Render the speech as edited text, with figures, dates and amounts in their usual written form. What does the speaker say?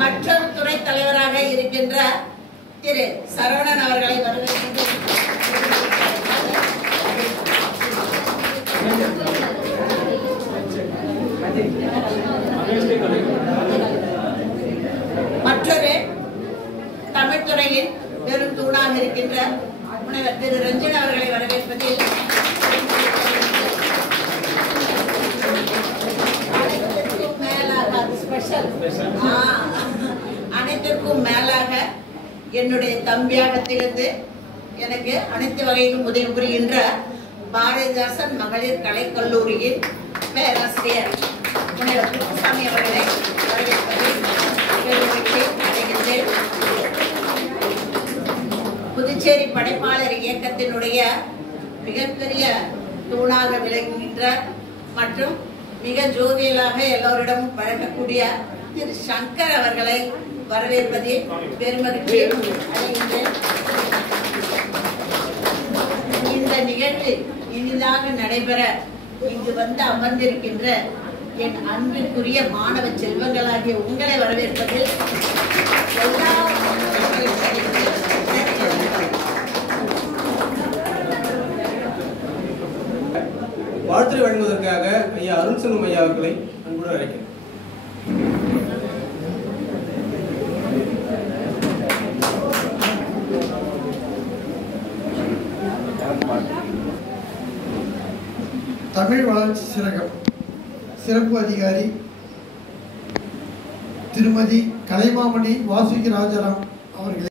மற்றொரு துறை தலைவராக இருக்கின்ற திரு சரவணன் அவர்களை வரவேற்கின்றேன். மற்றொரு தமிழ்துறையின் பெரும் தூணாக இருக்கின்ற முனைவர் திரு ரஞ்சன் அவர்களை வரவேற்பதில் அனைத்திற்கும் மேலாக என்னுடைய தம்பியாக திகழ்ந்து எனக்கு அனைத்து வகையிலும் உதவி புரிகின்ற பாரதிதாசன் மகளிர் கலைக்கல்லூரியின் பேராசிரியர் முனைவர் கிருஷ்ணசாமி அவர்களை வரவேற்பதில் அடைகின்றேன். புதுச்சேரி படைப்பாளர் இயக்கத்தினுடைய மிகப்பெரிய தூணாக விளங்குகின்ற மற்றும் மிக ஜோதியலாக எல்லோரிடமும் பழகக்கூடிய திரு சங்கர் அவர்களை வரவேற்பதில் பெருமகிழ்ச்சி அடைகின்றேன். இந்த நிகழ்வு இனிதாக நடைபெற இங்கு வந்து அமர்ந்திருக்கின்ற என் அன்பிற்குரிய மாணவ செல்வங்களாகிய உங்களை வரவேற்பதில் எல்லா வாழ்த்துறை வழங்குவதற்காக ஐயா அருண்செல்வம் ஐயா அவர்களை அன்புடன் அழைக்கிறேன். தமிழ் வளர்ச்சி சிறகம் சிறப்பு அதிகாரி திருமதி கலைமாமணி வாசுகி ராஜாராம் அவர்களை